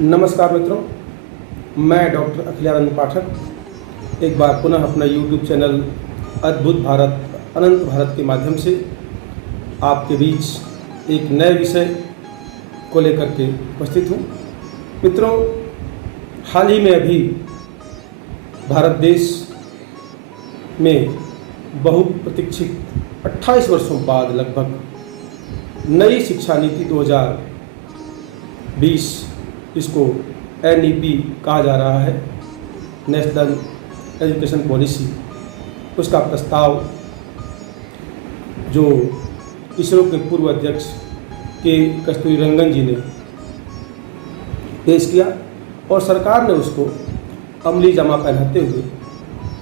नमस्कार मित्रों, मैं डॉक्टर अखिलानंद पाठक एक बार पुनः अपना YouTube चैनल अद्भुत भारत अनंत भारत के माध्यम से आपके बीच एक नए विषय को लेकर के उपस्थित हूँ। मित्रों, हाल ही में अभी भारत देश में बहुप्रतीक्षित 28 वर्षों बाद लगभग नई शिक्षा नीति 2020 इसको NEP कहा जा रहा है, नेशनल एजुकेशन पॉलिसी, उसका प्रस्ताव जो इसरो के पूर्व अध्यक्ष के कस्तूरीरंगन जी ने पेश किया और सरकार ने उसको अमली जामा पहनाते हुए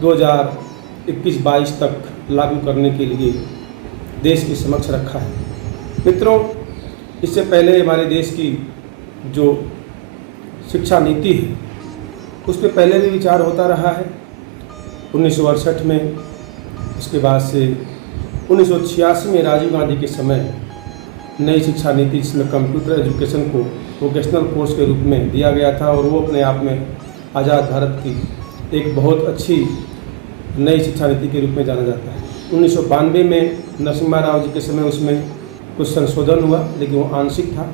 2021-22 तक लागू करने के लिए देश के समक्ष रखा है। मित्रों, इससे पहले हमारे देश की जो शिक्षा नीति है उस पर पहले भी विचार होता रहा है। 1968 में, उसके बाद से 1986 में राजीव गांधी के समय नई शिक्षा नीति जिसमें कंप्यूटर एजुकेशन को वोकेशनल कोर्स के रूप में दिया गया था और वो अपने आप में आज़ाद भारत की एक बहुत अच्छी नई शिक्षा नीति के रूप में जाना जाता है। 1992 में नरसिम्हा राव जी के समय उसमें कुछ संशोधन हुआ, लेकिन वो आंशिक था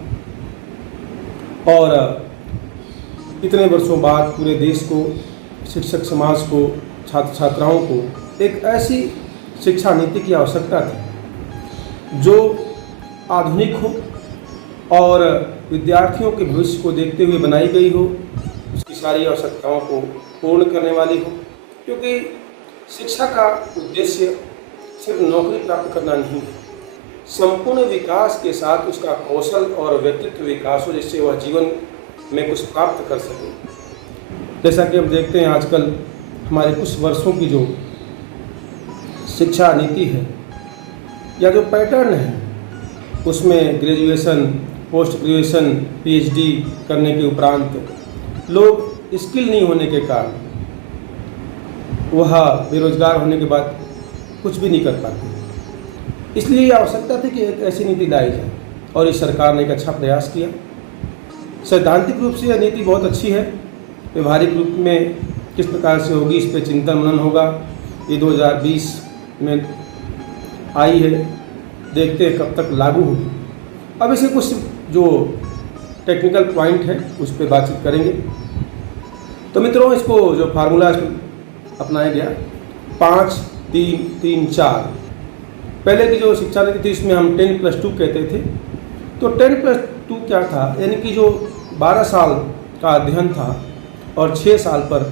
और इतने वर्षों बाद पूरे देश को, शिक्षक समाज को, छात्र छात्राओं को एक ऐसी शिक्षा नीति की आवश्यकता थी जो आधुनिक हो और विद्यार्थियों के भविष्य को देखते हुए बनाई गई हो, उसकी सारी आवश्यकताओं को पूर्ण करने वाली हो। क्योंकि शिक्षा का उद्देश्य सिर्फ नौकरी प्राप्त करना नहीं है, संपूर्ण विकास के साथ उसका कौशल और व्यक्तित्व विकास हो, जिससे वह जीवन में कुछ प्राप्त कर सके। जैसा कि हम देखते हैं आजकल हमारे कुछ वर्षों की जो शिक्षा नीति है या जो पैटर्न है उसमें ग्रेजुएशन, पोस्ट ग्रेजुएशन, PhD करने के उपरांत लोग स्किल नहीं होने के कारण वह बेरोजगार होने के बाद कुछ भी नहीं कर पाते। इसलिए ये आवश्यकता थी कि एक ऐसी नीति लाई जाए और इस सरकार ने एक अच्छा प्रयास किया। सैद्धांतिक रूप से यह नीति बहुत अच्छी है, व्यवहारिक रूप में किस प्रकार से होगी इस पर चिंतन मनन होगा। ये 2020 में आई है, देखते हैं कब तक लागू होगी। अब इसे कुछ जो टेक्निकल पॉइंट है उस पर बातचीत करेंगे। तो मित्रों, इसको जो फार्मूला अपनाया गया 5-3-3-4, पहले की जो शिक्षा नीति थी इसमें हम 10+2 कहते थे। तो 10+2 क्या था, यानी कि जो 12 साल का अध्ययन था और 6 साल पर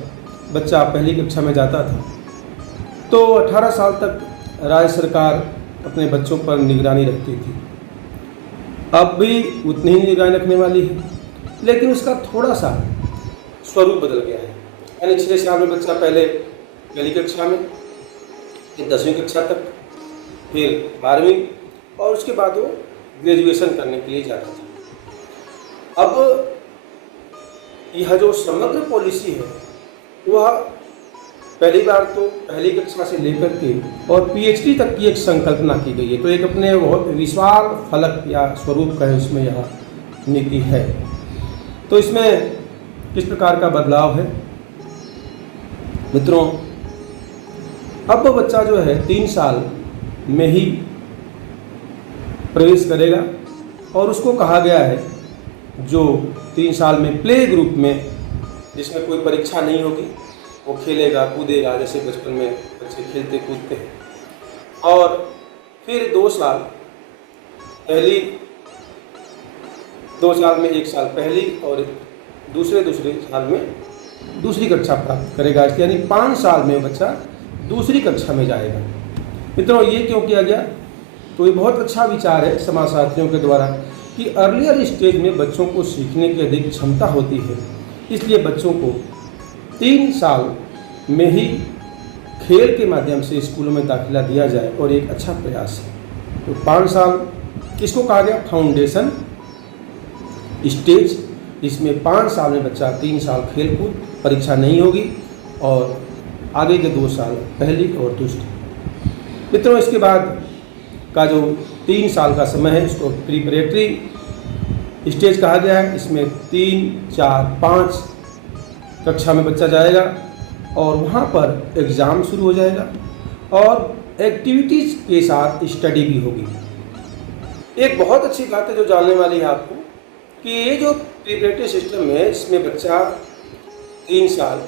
बच्चा पहली कक्षा में जाता था, तो 18 साल तक राज्य सरकार अपने बच्चों पर निगरानी रखती थी। अब भी उतनी ही निगरानी रखने वाली है, लेकिन उसका थोड़ा सा स्वरूप बदल गया है। यानी 6 साल में बच्चा पहले पहली कक्षा में, फिर 10वीं कक्षा तक, फिर 12वीं और उसके बाद वो ग्रेजुएशन करने के लिए जाता था। अब यह जो समग्र पॉलिसी है वह पहली बार तो पहली कक्षा से लेकर के और PhD तक की एक संकल्पना की गई है। तो एक अपने बहुत विशाल फलक या स्वरूप का है उसमें यह नीति है। तो इसमें किस प्रकार का बदलाव है मित्रों, अब बच्चा जो है 3 साल में ही प्रवेश करेगा और उसको कहा गया है जो 3 साल में प्ले ग्रुप में, जिसमें कोई परीक्षा नहीं होगी, वो खेलेगा कूदेगा जैसे बचपन में बच्चे खेलते कूदते हैं। और फिर 2 साल पहली, 2 साल में 1 साल पहली और दूसरे साल में दूसरी कक्षा प्राप्त करेगा। यानी 5 साल में बच्चा दूसरी कक्षा में जाएगा। मित्रों, ये क्यों किया गया? तो ये बहुत अच्छा विचार है समाजशास्त्रियों के द्वारा कि अर्लियर स्टेज में बच्चों को सीखने की अधिक क्षमता होती है, इसलिए बच्चों को 3 साल में ही खेल के माध्यम से स्कूलों में दाखिला दिया जाए और एक अच्छा प्रयास है। तो 5 साल इसको कहा गया फाउंडेशन स्टेज, इसमें 5 साल में बच्चा 3 साल खेलकूद, परीक्षा नहीं होगी और आगे के 2 साल पहली और दूसरी। मित्रों, इसके बाद का जो 3 साल का समय है इसको प्रिपरेटरी स्टेज कहा गया है। इसमें 3, 4, 5 कक्षा में बच्चा जाएगा और वहाँ पर एग्ज़ाम शुरू हो जाएगा और एक्टिविटीज़ के साथ स्टडी भी होगी। एक बहुत अच्छी बात है जो जानने वाली है आपको कि ये जो प्रिपरेटरी सिस्टम है इसमें बच्चा 3 साल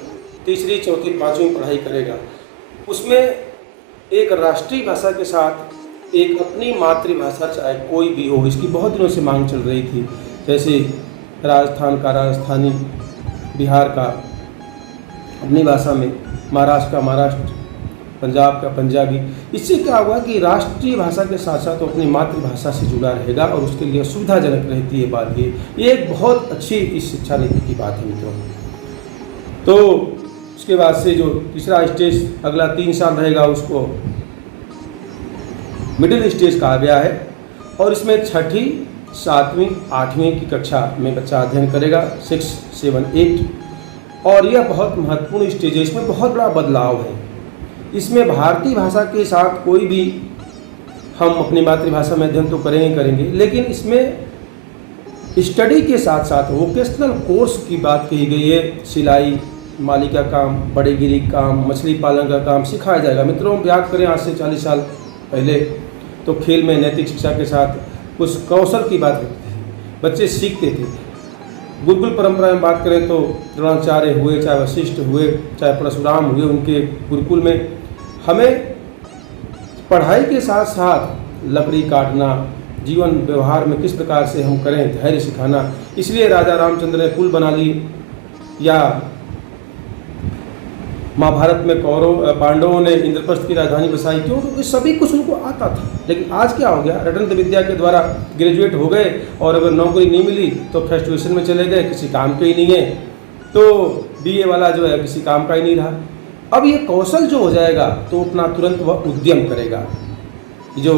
तीसरी, चौथी, 5वीं पढ़ाई करेगा। उसमें एक राष्ट्रीय भाषा के साथ एक अपनी मातृभाषा चाहे कोई भी हो, इसकी बहुत दिनों से मांग चल रही थी। जैसे राजस्थान का राजस्थानी, बिहार का अपनी भाषा में, महाराष्ट्र का महाराष्ट्र, पंजाब का पंजाबी। इससे क्या हुआ कि राष्ट्रीय भाषा के साथ साथ अपनी मातृभाषा से जुड़ा रहेगा और उसके लिए सुविधाजनक रहती है बात ये एक बहुत अच्छी इस शिक्षा नीति की बात है मित्रों। तो उसके बाद से जो तीसरा स्टेज अगला 3 साल रहेगा उसको मिडिल स्टेज कहा गया है और इसमें छठी, 7वीं, 8वीं की कक्षा में बच्चा अध्ययन करेगा, 6, 7, 8। और यह बहुत महत्वपूर्ण स्टेज है। इसमें बहुत बड़ा बदलाव है। इसमें भारतीय भाषा के साथ कोई भी हम अपनी मातृभाषा में अध्ययन तो करेंगे, लेकिन इसमें स्टडी के साथ साथ वोकेशनल कोर्स की बात कही गई है। सिलाई, माली का काम, बड़ेगिरी काम, मछली पालन का काम सिखाया जाएगा। मित्रों, याद करें आज से 40 साल पहले तो खेल में नैतिक शिक्षा के साथ उस कौशल की बात करते थे, बच्चे सीखते थे। गुरुकुल परंपरा में बात करें तो द्रोणाचार्य हुए, चाहे वशिष्ठ हुए, चाहे परशुराम हुए, उनके गुरुकुल में हमें पढ़ाई के साथ साथ लकड़ी काटना, जीवन व्यवहार में किस प्रकार से हम करें, धैर्य सिखाना। इसलिए राजा रामचंद्र ने पुल बना ली, या महाभारत में पांडवों ने इंद्रप्रस्थ की राजधानी बसाई। क्यों? क्योंकि सभी कुछ उनको आता था। लेकिन आज क्या हो गया, रटंत विद्या के द्वारा ग्रेजुएट हो गए और अगर नौकरी नहीं मिली तो फ्रस्ट्रेशन में चले गए, किसी काम के ही नहीं है, तो BA वाला जो है किसी काम का ही नहीं रहा। अब ये कौशल जो हो जाएगा तो अपना तुरंत वह उद्यम करेगा। जो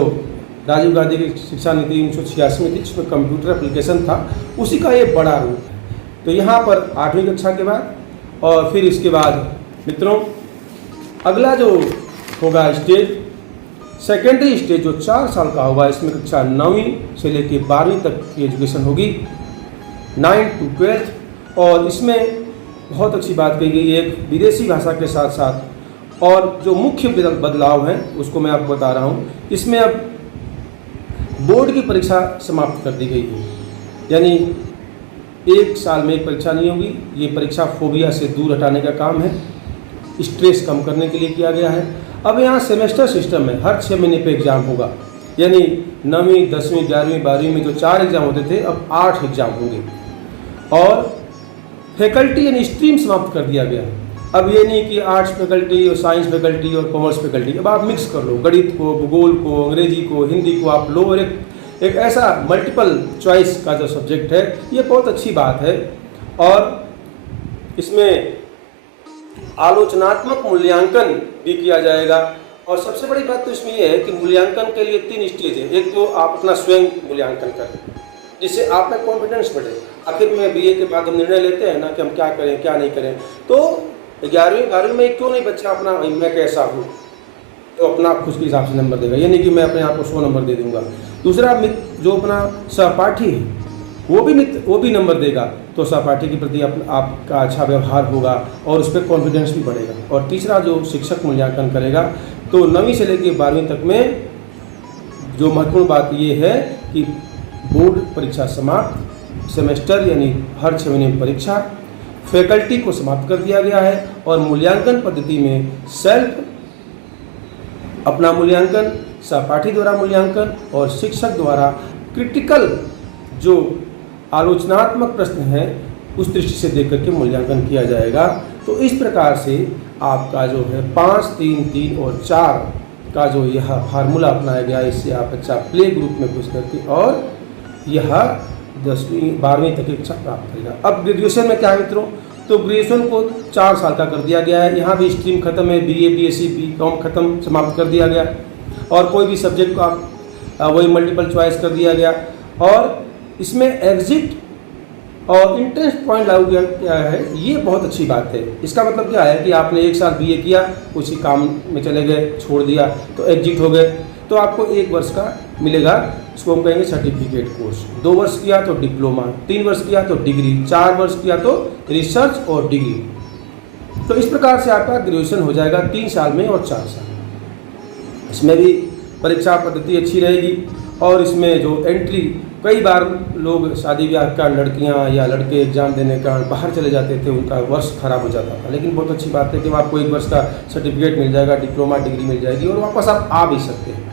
राजीव गांधी की शिक्षा नीति 1986 में थी, जिसमें कंप्यूटर एप्लीकेशन था, उसी का ये बड़ा रूप है। तो यहाँ पर 8वीं कक्षा के बाद और फिर इसके बाद मित्रों अगला जो होगा स्टेज, सेकेंडरी स्टेज जो 4 साल का होगा, इसमें कक्षा 9वीं से लेकर 12वीं तक की एजुकेशन होगी, 9 to 12। और इसमें बहुत अच्छी बात कही गई है, एक विदेशी भाषा के साथ साथ। और जो मुख्य बदलाव हैं उसको मैं आपको बता रहा हूँ। इसमें अब बोर्ड की परीक्षा समाप्त कर दी गई है, यानी 1 साल में एक परीक्षा नहीं होगी। ये परीक्षा फोबिया से दूर हटाने का काम है, स्ट्रेस कम करने के लिए किया गया है। अब यहाँ सेमेस्टर सिस्टम है, हर 6 महीने पे एग्ज़ाम होगा, यानी 9वीं, 10वीं, 11वीं, 12वीं में जो 4 एग्ज़ाम होते थे अब 8 एग्ज़ाम होंगे। और फैकल्टी यानी स्ट्रीम समाप्त कर दिया गया है। अब ये नहीं कि आर्ट्स फैकल्टी और साइंस फैकल्टी और कॉमर्स फैकल्टी, अब आप मिक्स कर लो, गणित को, भूगोल को, अंग्रेजी को, हिंदी को आप लो और एक ऐसा मल्टीपल चॉइस का जो सब्जेक्ट है, ये बहुत अच्छी बात है। और इसमें आलोचनात्मक मूल्यांकन भी किया जाएगा। और सबसे बड़ी बात तो इसमें यह है कि मूल्यांकन के लिए 3 स्टेज है। एक तो आप अपना स्वयं मूल्यांकन करें, जिससे आप में कॉन्फिडेंस बढ़े। आखिर में BA के बाद हम निर्णय लेते हैं ना कि हम क्या करें क्या नहीं करें। तो 11वीं 12वीं में क्यों नहीं बच्चा अपना मैं कैसा हूँ तो अपना खुद के हिसाब से नंबर देगा, ये नहीं कि मैं अपने आप को 100 नंबर दे दूंगा। दूसरा मित्र जो अपना सहपाठी है वो भी नंबर देगा, तो सहपाठी के प्रति आपका अच्छा व्यवहार होगा और उस पर कॉन्फिडेंस भी बढ़ेगा। और तीसरा जो शिक्षक मूल्यांकन करेगा, तो 9वीं से लेकर 12वीं तक में जो महत्वपूर्ण बात ये है कि बोर्ड परीक्षा समाप्त, सेमेस्टर यानी हर 6 महीने में परीक्षा, फैकल्टी को समाप्त कर दिया गया है और मूल्यांकन पद्धति में सेल्फ अपना मूल्यांकन, सहपाठी द्वारा मूल्यांकन और शिक्षक द्वारा क्रिटिकल जो आलोचनात्मक प्रश्न हैं उस दृष्टि से देख करके मूल्यांकन किया जाएगा। तो इस प्रकार से आपका जो है 5, 3, 3 और 4 का जो यह फार्मूला अपनाया गया, इससे आप अच्छा प्ले ग्रुप में घुस करके और यह 10वीं 12वीं तक की शिक्षा प्राप्त करेगा। अब ग्रेजुएशन में क्या है मित्रों, तो ग्रेजुएशन को 4 साल का कर दिया गया है। यहाँ भी स्ट्रीम खत्म है, BA, BSc, BCom खत्म, समाप्त कर दिया गया और कोई भी सब्जेक्ट को आप वही मल्टीपल चॉइस कर दिया गया। और इसमें एग्जिट और इंट्रेंस पॉइंट लागू किया है, ये बहुत अच्छी बात है। इसका मतलब क्या है कि आपने 1 साल BA किया, उसी काम में चले गए, छोड़ दिया तो एग्जिट हो गए। तो आपको 1 वर्ष का मिलेगा, इसको हम कहेंगे सर्टिफिकेट कोर्स। 2 वर्ष किया तो डिप्लोमा, 3 वर्ष किया तो डिग्री, 4 वर्ष किया तो रिसर्च और डिग्री। तो इस प्रकार से आपका ग्रेजुएशन हो जाएगा 3 साल में और 4 साल में। इसमें भी परीक्षा पद्धति अच्छी रहेगी और इसमें जो एंट्री, कई बार लोग शादी ब्याह का लड़कियां या लड़के एग्जाम देने के कारण बाहर चले जाते थे, उनका वर्ष खराब हो जाता था। लेकिन बहुत अच्छी बात है कि आपको 1 वर्ष का सर्टिफिकेट मिल जाएगा, डिप्लोमा डिग्री मिल जाएगी और वापस आप आ भी सकते हैं।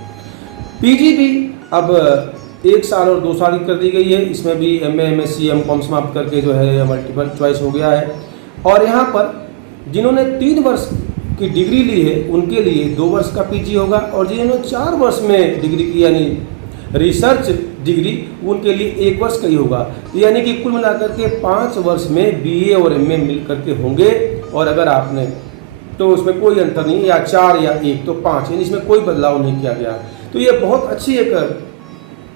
पीजी भी अब 1 साल और 2 साल की कर दी गई है। इसमें भी एमए, एमएससी, एमकॉम समाप्त करके जो है मल्टीपल चॉइस हो गया है। और यहाँ पर जिन्होंने 3 वर्ष की डिग्री ली है उनके लिए 2 वर्ष का पीजी होगा, और जिन्होंने 4 वर्ष में डिग्री की यानी रिसर्च डिग्री, उनके लिए 1 वर्ष का ही होगा। यानी कि कुल मिलाकर के 5 वर्ष में बीए और एमए मिल करके होंगे। और अगर आपने तो उसमें कोई अंतर नहीं, या 4 या 1 तो 5, यानी इसमें कोई बदलाव नहीं किया गया। तो ये बहुत अच्छी एक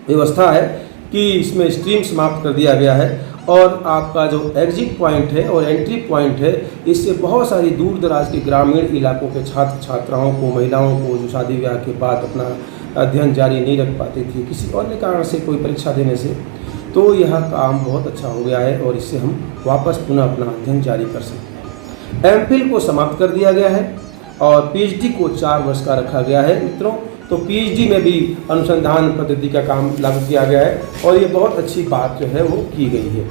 व्यवस्था है कि इसमें स्ट्रीम समाप्त कर दिया गया है। और आपका जो एग्जिट पॉइंट है और एंट्री पॉइंट है, इससे बहुत सारी दूर दराज के ग्रामीण इलाकों के छात्र छात्राओं को, महिलाओं को जो शादी ब्याह के बाद अपना अध्ययन जारी नहीं रख पाती थी किसी अन्य कारण से, कोई परीक्षा देने से, तो यह काम बहुत अच्छा हो गया है और इससे हम वापस पुनः अपना अध्ययन जारी कर सकते हैं। एमफिल को समाप्त कर दिया गया है और पीएचडी को 4 वर्ष का रखा गया है मित्रों। तो पीएचडी में भी अनुसंधान पद्धति का काम लागू किया गया है और ये बहुत अच्छी बात जो है वो की गई है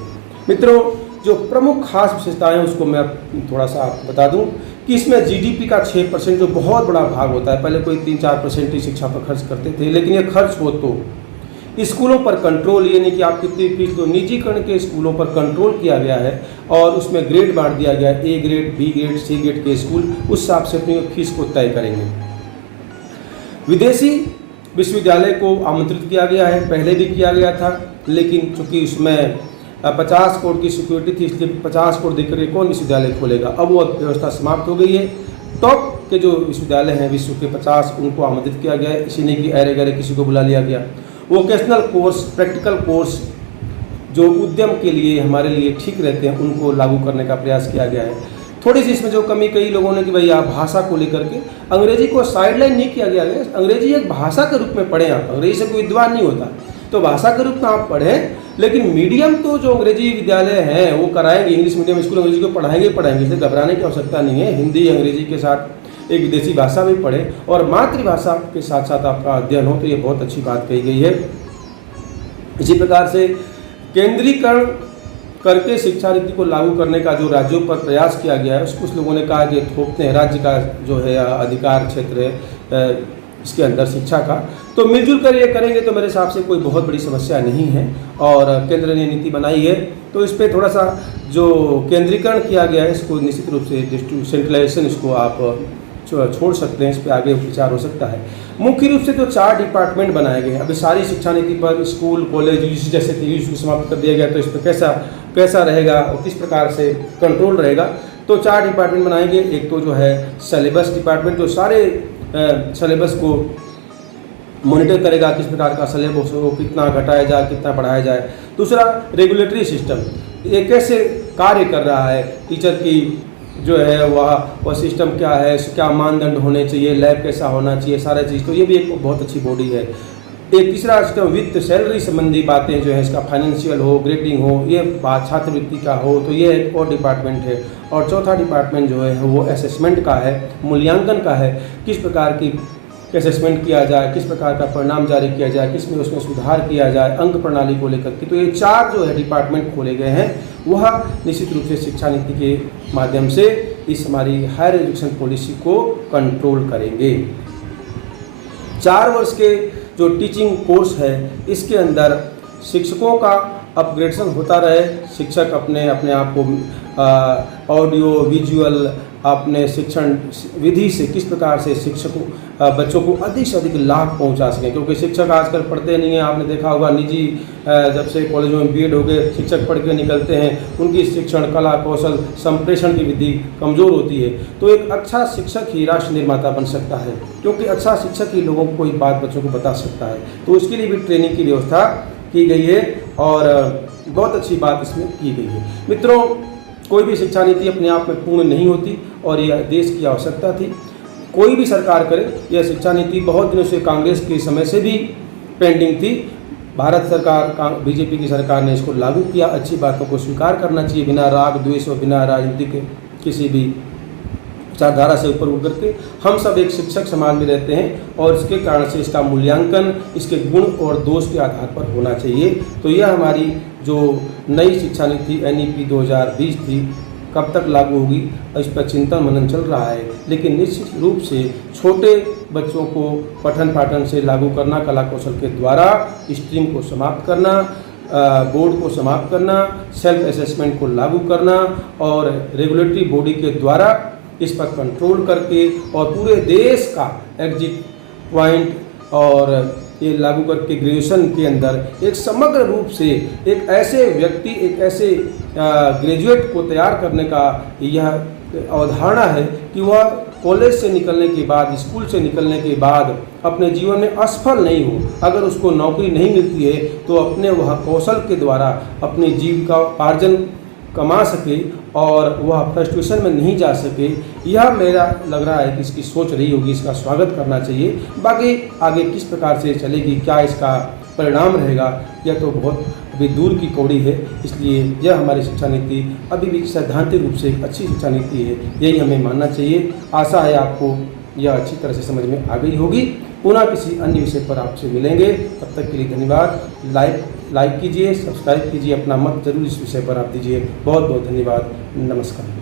मित्रों। जो प्रमुख खास विशेषताएं हैं उसको मैं थोड़ा सा बता दूं कि इसमें जीडीपी का 6% जो बहुत बड़ा भाग होता है, पहले कोई 3-4% ही शिक्षा पर खर्च करते थे, लेकिन ये खर्च हो तो स्कूलों पर कंट्रोल, यानी कि आप कितनी फीस दो, निजीकरण के स्कूलों पर कंट्रोल किया गया है और उसमें ग्रेड बांट दिया गया है, A grade, B grade, C grade के स्कूल उस हिसाब से अपनी फीस को तय करेंगे। विदेशी विश्वविद्यालय को आमंत्रित किया गया है, पहले भी किया गया था, लेकिन चूंकि उसमें 50 करोड़ की सिक्योरिटी थी, इसलिए 50 करोड़ देकर कौन विश्वविद्यालय खोलेगा। अब वो व्यवस्था समाप्त हो गई है। टॉप के जो विश्वविद्यालय हैं विश्व के 50, उनको आमंत्रित किया गया है, इसी नहीं कि अरे गरे किसी को बुला लिया गया। वोकेशनल कोर्स, प्रैक्टिकल कोर्स जो उद्यम के लिए हमारे लिए ठीक रहते हैं, उनको लागू करने का प्रयास किया गया है। थोड़ी सी इसमें जो कमी कई लोगों ने कि भाई आप भाषा को लेकर के अंग्रेजी को साइडलाइन नहीं किया गया है। अंग्रेजी एक भाषा के रूप में पढ़ें आप, अंग्रेजी से कोई विद्वान नहीं होता, तो भाषा के रूप में आप पढ़ें, लेकिन मीडियम तो जो अंग्रेजी विद्यालय हैं वो कराएंगे, इंग्लिश मीडियम स्कूल अंग्रेजी को पढ़ाएंगे, इससे घबराने की आवश्यकता नहीं है। हिंदी अंग्रेजी के साथ एक विदेशी भाषा भी पढ़ें और मातृभाषा के साथ साथ आपका अध्ययन हो, तो ये बहुत अच्छी बात कही गई है। इसी प्रकार से केंद्रीकरण करके शिक्षा नीति को लागू करने का जो राज्यों पर प्रयास किया गया है, कुछ लोगों ने कहा कि थोपते हैं, राज्य का जो है अधिकार क्षेत्र है इसके अंदर शिक्षा का, तो मिलजुल कर ये करेंगे तो मेरे हिसाब से कोई बहुत बड़ी समस्या नहीं है। और केंद्र ने नीति बनाई है तो इस पर थोड़ा सा जो केंद्रीकरण किया गया है इसको निश्चित रूप से डिसेंट्रलाइजेशन इसको आप छोड़ सकते हैं, इस पर आगे विचार हो सकता है। मुख्य रूप से जो 4 डिपार्टमेंट बनाए गए हैं, अभी सारी शिक्षा नीति पर स्कूल, कॉलेज, यूजीसी जैसे यूजीसी को समाप्त कर दिया गया, तो इस पर कैसा रहेगा और किस प्रकार से कंट्रोल रहेगा। तो 4 डिपार्टमेंट बनाएंगे। एक तो जो है सिलेबस डिपार्टमेंट, जो सारे सिलेबस को मॉनिटर करेगा, किस प्रकार का सिलेबस हो, कितना घटाया जाए, कितना बढ़ाया जाए। दूसरा रेगुलेटरी सिस्टम, ये कैसे कार्य कर रहा है, टीचर की जो है वह सिस्टम क्या है, क्या मानदंड होने चाहिए, लैब कैसा होना चाहिए, सारा चीज़, तो ये भी एक बहुत अच्छी बॉडी है। एक तीसरा सिस्टम वित्त, सैलरी संबंधी बातें जो है, इसका फाइनेंशियल हो, ग्रेडिंग हो, ये बात छात्रवृत्ति का हो, तो ये एक और डिपार्टमेंट है। और चौथा डिपार्टमेंट जो है वो असेसमेंट का है, मूल्यांकन का है, किस प्रकार की असेसमेंट किया जाए, किस प्रकार का परिणाम जारी किया जाए, किस में उसमें सुधार किया जाए, अंक प्रणाली को लेकर के। तो ये 4 जो है डिपार्टमेंट खोले गए हैं, वह निश्चित रूप से शिक्षा नीति के माध्यम से इस हमारी हायर एजुकेशन पॉलिसी को कंट्रोल करेंगे। 4 वर्ष के जो टीचिंग कोर्स है इसके अंदर शिक्षकों का अपग्रेडेशन होता रहे, शिक्षक अपने आप को ऑडियो विजुअल अपने शिक्षण विधि से किस प्रकार से शिक्षकों बच्चों को अधिक से अधिक लाभ पहुंचा सकें, क्योंकि शिक्षक आजकल पढ़ते नहीं हैं। आपने देखा होगा निजी जब से कॉलेजों में बीएड हो गए, शिक्षक पढ़ के निकलते हैं, उनकी शिक्षण कला कौशल संप्रेषण की विधि कमज़ोर होती है। तो एक अच्छा शिक्षक ही राष्ट्र निर्माता बन सकता है, क्योंकि अच्छा शिक्षक ही लोगों को कोई बात बच्चों को बता सकता है। तो इसके लिए भी ट्रेनिंग की व्यवस्था की गई है और बहुत अच्छी बात इसमें की गई है। मित्रों, कोई भी शिक्षा नीति अपने आप में पूर्ण नहीं होती और यह देश की आवश्यकता थी। कोई भी सरकार करे, यह शिक्षा नीति बहुत दिनों से कांग्रेस के समय से भी पेंडिंग थी। भारत सरकार, बीजेपी की सरकार ने इसको लागू किया। अच्छी बातों को स्वीकार करना चाहिए, बिना राग द्वेष और बिना राजनीति के किसी भी विचारधारा से ऊपर उठ करके। हम सब एक शिक्षक समाज में रहते हैं और इसके कारण से इसका मूल्यांकन इसके गुण और दोष के आधार पर होना चाहिए। तो यह हमारी जो नई शिक्षा नीति NEP 2020 थी, कब तक लागू होगी इस पर चिंतन मनन चल रहा है। लेकिन निश्चित रूप से छोटे बच्चों को पठन पाठन से लागू करना, कला कौशल के द्वारा स्ट्रीम को समाप्त करना, बोर्ड को समाप्त करना, सेल्फ असेसमेंट को लागू करना और रेगुलेटरी बॉडी के द्वारा इस पर कंट्रोल करके और पूरे देश का एग्जिट पॉइंट और ये लागू करके ग्रेजुएशन के अंदर एक समग्र रूप से एक ऐसे व्यक्ति, एक ऐसे ग्रेजुएट को तैयार करने का यह अवधारणा है कि वह कॉलेज से निकलने के बाद, स्कूल से निकलने के बाद अपने जीवन में असफल नहीं हो। अगर उसको नौकरी नहीं मिलती है तो अपने वह कौशल के द्वारा अपनी जीविकोपार्जन कमा सके और वह फ्रस्ट्रेशन में नहीं जा सके। यह मेरा लग रहा है कि इसकी सोच रही होगी, इसका स्वागत करना चाहिए। बाकी आगे किस प्रकार से चलेगी, क्या इसका परिणाम रहेगा, यह तो बहुत अभी दूर की कौड़ी है। इसलिए यह हमारी शिक्षा नीति अभी भी सैद्धांतिक रूप से एक अच्छी शिक्षा नीति है, यही हमें मानना चाहिए। आशा है आपको यह अच्छी तरह से समझ में आ गई होगी। पुनः किसी अन्य विषय पर आपसे मिलेंगे, तब तक के लिए धन्यवाद। लाइक कीजिए, सब्सक्राइब कीजिए, अपना मत जरूर इस विषय पर आप दीजिए। बहुत बहुत धन्यवाद, नमस्कार।